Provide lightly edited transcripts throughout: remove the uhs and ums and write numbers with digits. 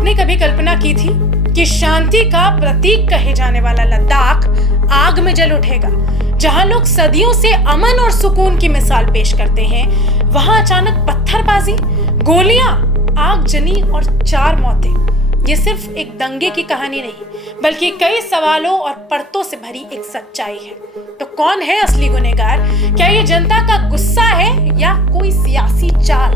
आपने कभी कल्पना की थी कि शांति का प्रतीक कहे जाने वाला लद्दाख आग में जल उठेगा? जहां लोग सदियों से अमन और सुकून की मिसाल पेश करते हैं, वहां अचानक पत्थरबाजी, गोलियां, आगजनी और 4 मौतें। ये सिर्फ एक दंगे की कहानी नहीं, बल्कि कई सवालों और परतों से भरी एक सच्चाई है। तो कौन है असली गुनहगार? क्या ये जनता का गुस्सा है या कोई सियासी चाल?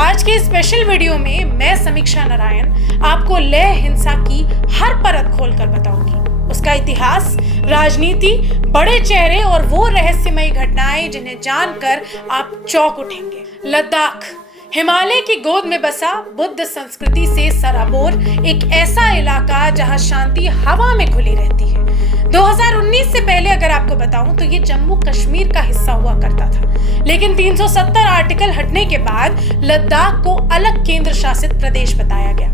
आज के स्पेशल वीडियो में मैं समीक्षा नारायण आपको लेह हिंसा की हर परत खोलकर बताऊंगी। उसका इतिहास, राजनीति, बड़े चेहरे और वो रहस्यमयी घटनाएं जिन्हें जानकर आप चौंक उठेंगे। लद्दाख, हिमालय की गोद में बसा, बुद्ध संस्कृति से सराबोर एक ऐसा इलाका जहां शांति हवा में घुली रहती है। 2019 से पहले अगर आपको बताऊं तो ये जम्मू कश्मीर का हिस्सा हुआ करता था, लेकिन 370 आर्टिकल हटने के बाद लद्दाख को अलग केंद्र शासित प्रदेश बताया गया।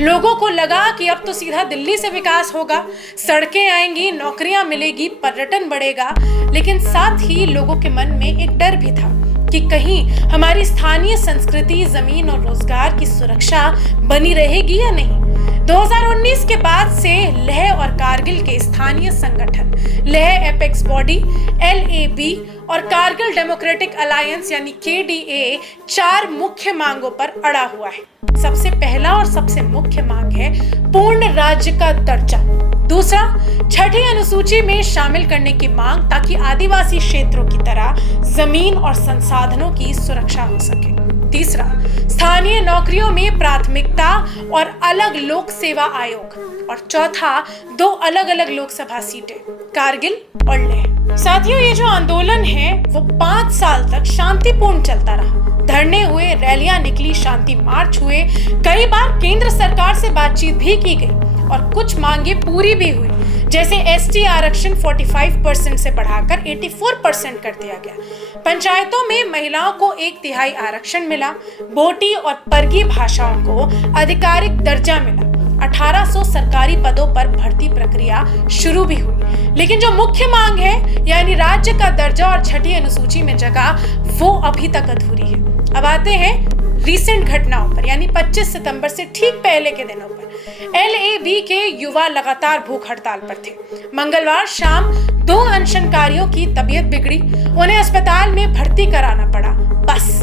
लोगों को लगा कि अब तो सीधा दिल्ली से विकास होगा, सड़कें आएंगी, नौकरियां मिलेगी, पर्यटन बढ़ेगा, लेकिन साथ ही लोगों के मन में एक डर भी था कि कहीं हमारी स्थानीय संस्कृति, जमीन और रोजगार की सुरक्षा बनी रहेगी या नहीं। 2019 के बाद से लेह और कारगिल के स्थानीय संगठन लेह एपेक्स बॉडी, LAB और कारगिल डेमोक्रेटिक अलायंस यानी KDA 4 मुख्य मांगों पर अड़ा हुआ है। सबसे पहला और सबसे मुख्य मांग है पूर्ण राज्य का दर्जा। दूसरा, छठी अनुसूची में शामिल करने की मांग ताकि आदिवासी क्षेत्रों की तरह जमीन और संसाधनों की सुरक्षा हो सके। तीसरा, स्थानीय नौकरियों में प्राथमिकता और अलग लोक सेवा आयोग। और चौथा, 2 अलग अलग लोकसभा सीटें, कारगिल और लेह। साथियों, ये जो आंदोलन है वो 5 साल तक शांतिपूर्ण चलता रहा। धरने हुए, रैलियां निकली, शांति मार्च हुए, कई बार केंद्र सरकार से बातचीत भी की गई और कुछ मांगे पूरी भी हुई, जैसे ST आरक्षण 45% से बढ़ाकर 84% कर दिया गया। पंचायतों में महिलाओं को 1/3 आरक्षण मिला। बोटी और परगी भाषाओं को आधिकारिक दर्जा मिला। 1800 सरकारी पदों पर भर्ती प्रक्रिया शुरू भी हुई। लेकिन जो मुख्य मांग है, यानी राज्य का दर्जा और छठी अनुसूची में जगह, वो अभी तक अधूरी है। अब आते हैं रीसेंट घटनाओं पर, यानी 25 सितंबर से ठीक पहले के दिनों पर। LAB के युवा लगातार भूख हड़ताल पर थे। मंगलवार शाम 2 अनशनकारियों की तबीयत बिगड़ी, उन्हें अस्पताल में भर्ती कराना पड़ा। बस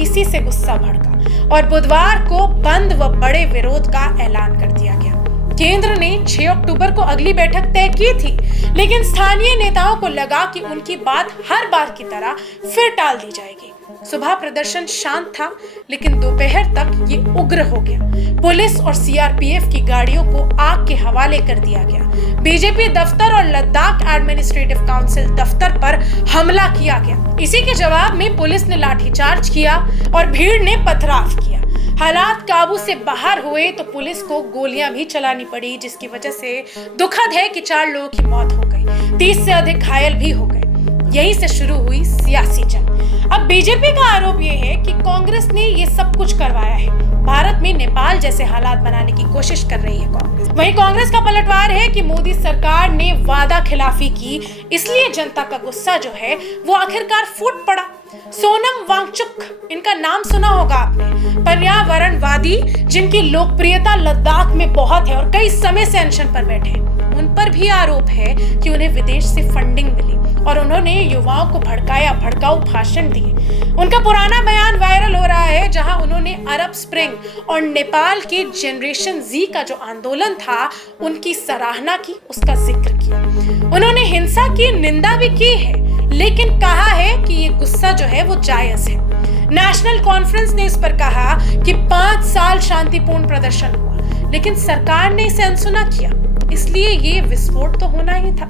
इसी से गुस्सा भड़का और बुधवार को बंद व बड़े विरोध का ऐलान कर दिया गया। केंद्र ने 6 अक्टूबर को अगली बैठक तय की थी, लेकिन स्थानीय नेताओं को लगा कि उनकी बात हर बार की तरह फिर टाल दी जाएगी। सुबह प्रदर्शन शांत था, लेकिन दोपहर तक ये उग्र हो गया। पुलिस और CRPF की गाड़ियों को आग के हवाले कर दिया गया। बीजेपी दफ्तर और लद्दाख एडमिनिस्ट्रेटिव काउंसिल दफ्तर पर हमला किया गया। इसी के जवाब में पुलिस ने लाठीचार्ज किया और भीड़ ने पथराव किया। हालात काबू से बाहर हुए तो पुलिस को गोलियां भी चलानी पड़ी, जिसकी वजह से दुखद है कि 4 लोगों की मौत हो गई, 30 से अधिक घायल भी हो गए। यहीं से शुरू हुई सियासी जंग। अब बीजेपी का आरोप यह है कि कांग्रेस ने ये सब कुछ करवाया है। भारत में नेपाल जैसे हालात बनाने की कोशिश कर रही है कांग्रेस। वहीं कांग्रेस का पलटवार है कि मोदी सरकार ने वादा खिलाफी की, इसलिए जनता का गुस्सा जो है वो आखिरकार फूट पड़ा। सोनम वांगचुक, इनका नाम सुना होगा आपने, पर्यावरणवादी जिनकी लोकप्रियता लद्दाख में बहुत है और कई समय से अनशन पर बैठे हैं। उन पर भी आरोप है कि उन्हें विदेश से फंडिंग मिली और उन्होंने युवाओं को भड़काया, भड़काऊ भाषण दिए। उनका पुराना बयान वायरल हो रहा है, जहां उन्होंने अरब स्प्रिंग और नेपाल के जनरेशन Z का जो आंदोलन था उनकी सराहना की, उसका जिक्र किया। उन्होंने हिंसा की निंदा भी की है, लेकिन कहा है कि ये गुस्सा जो है वो जायज है। नेशनल कॉन्फ्रेंस ने इस पर कहा कि 5 साल शांतिपूर्ण प्रदर्शन हुआ, लेकिन सरकार ने इसे अनसुना किया, इसलिए ये विस्फोट तो होना ही था।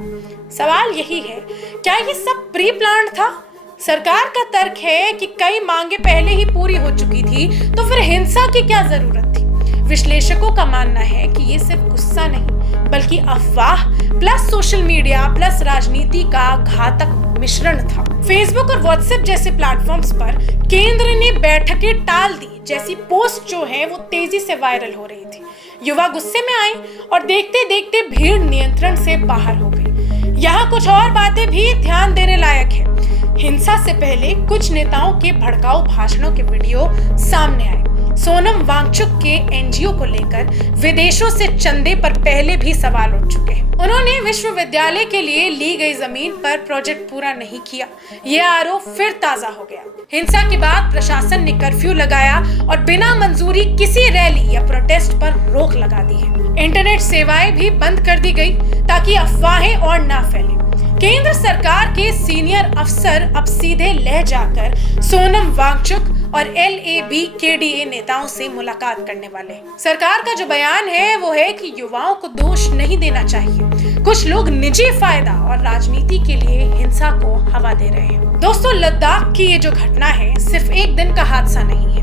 सवाल यही है, क्या ये सब प्री प्लान्ड था? सरकार का तर्क है कि कई मांगे पहले ही पूरी हो चुकी थी, तो फिर हिंसा की क्या जरूरत थी? विश्लेषकों का मानना है कि ये सिर्फ गुस्सा नहीं, बल्कि अफवाह प्लस सोशल मीडिया प्लस राजनीति का घातक मिश्रण था। फेसबुक और व्हाट्सएप जैसे प्लेटफॉर्म्स पर केंद्र ने बैठकें टाल दी जैसी पोस्ट जो है वो तेजी से वायरल हो रही थी। युवा गुस्से में आए और देखते देखते भीड़ नियंत्रण से बाहर हो गई। यहाँ कुछ और बातें भी ध्यान देने लायक है। हिंसा से पहले कुछ नेताओं के भड़काऊ भाषणों के वीडियो सामने आए। सोनम वांगचुक के एनजीओ को लेकर विदेशों से चंदे पर पहले भी सवाल उठ चुके हैं। उन्होंने विश्वविद्यालय के लिए ली गई जमीन पर प्रोजेक्ट पूरा नहीं किया, यह आरोप फिर ताजा हो गया। हिंसा के बाद प्रशासन ने कर्फ्यू लगाया और बिना मंजूरी किसी रैली या प्रोटेस्ट पर रोक लगा दी है। इंटरनेट सेवाएं भी बंद कर दी गई ताकि अफवाहें और ना फैलें। केंद्र सरकार के सीनियर अफसर अब सीधे लह जाकर सोनम वांगचुक और LAB-KDA नेताओं से मुलाकात करने वाले। सरकार का जो बयान है वो है कि युवाओं को दोष नहीं देना चाहिए, कुछ लोग निजी फायदा और राजनीति के लिए हिंसा को हवा दे रहे हैं। दोस्तों, लद्दाख की ये जो घटना है सिर्फ एक दिन का हादसा नहीं है,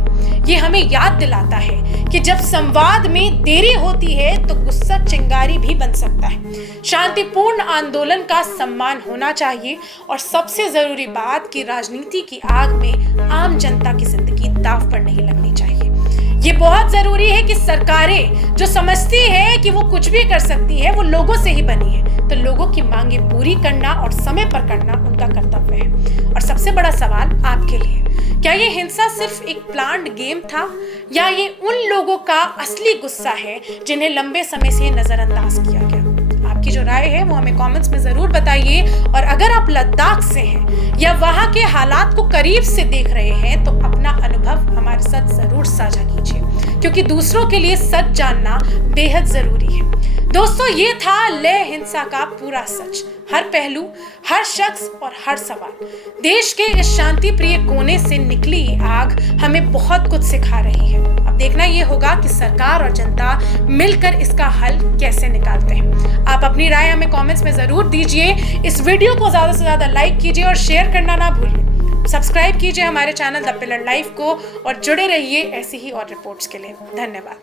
ये हमें याद दिलाता है कि जब संवाद में देरी होती है तो गुस्सा चिंगारी भी बन सकता है। शांतिपूर्ण आंदोलन का सम्मान होना चाहिए और सबसे जरूरी बात कि राजनीति की आग में आम जनता की जिंदगी दांव पर नहीं लगनी चाहिए। ये बहुत जरूरी है कि सरकारें जो समझती है कि वो कुछ भी कर सकती है, वो लोगों से ही बनी है, तो लोगों की मांगे पूरी करना और समय पर करना उनका कर्तव्य है। और सबसे बड़ा सवाल आपके लिए, क्या ये हिंसा सिर्फ एक प्लान्ड गेम था या ये उन लोगों का असली गुस्सा है जिन्हें लंबे समय से नजरअंदाज किया गया? आपकी जो राय है वो हमें कमेंट्स में जरूर बताइए। और अगर आप लद्दाख से हैं या वहां के हालात को करीब से देख रहे हैं तो अपना अनुभव हमारे साथ जरूर साझा कीजिए, क्योंकि दूसरों के लिए सच जानना बेहद जरूरी है। दोस्तों, ये था लेह हिंसा का पूरा सच, हर पहलू, हर शख्स और हर सवाल। देश के इस शांति प्रिय कोने से निकली ये आग हमें बहुत कुछ सिखा रही है। अब देखना ये होगा कि सरकार और जनता मिलकर इसका हल कैसे निकालते हैं। आप अपनी राय हमें कमेंट्स में जरूर दीजिए। इस वीडियो को ज्यादा से ज्यादा लाइक कीजिए और शेयर करना ना भूलिए। सब्सक्राइब कीजिए हमारे चैनल द पिलर लाइफ को और जुड़े रहिए ऐसी ही और रिपोर्ट्स के लिए। धन्यवाद।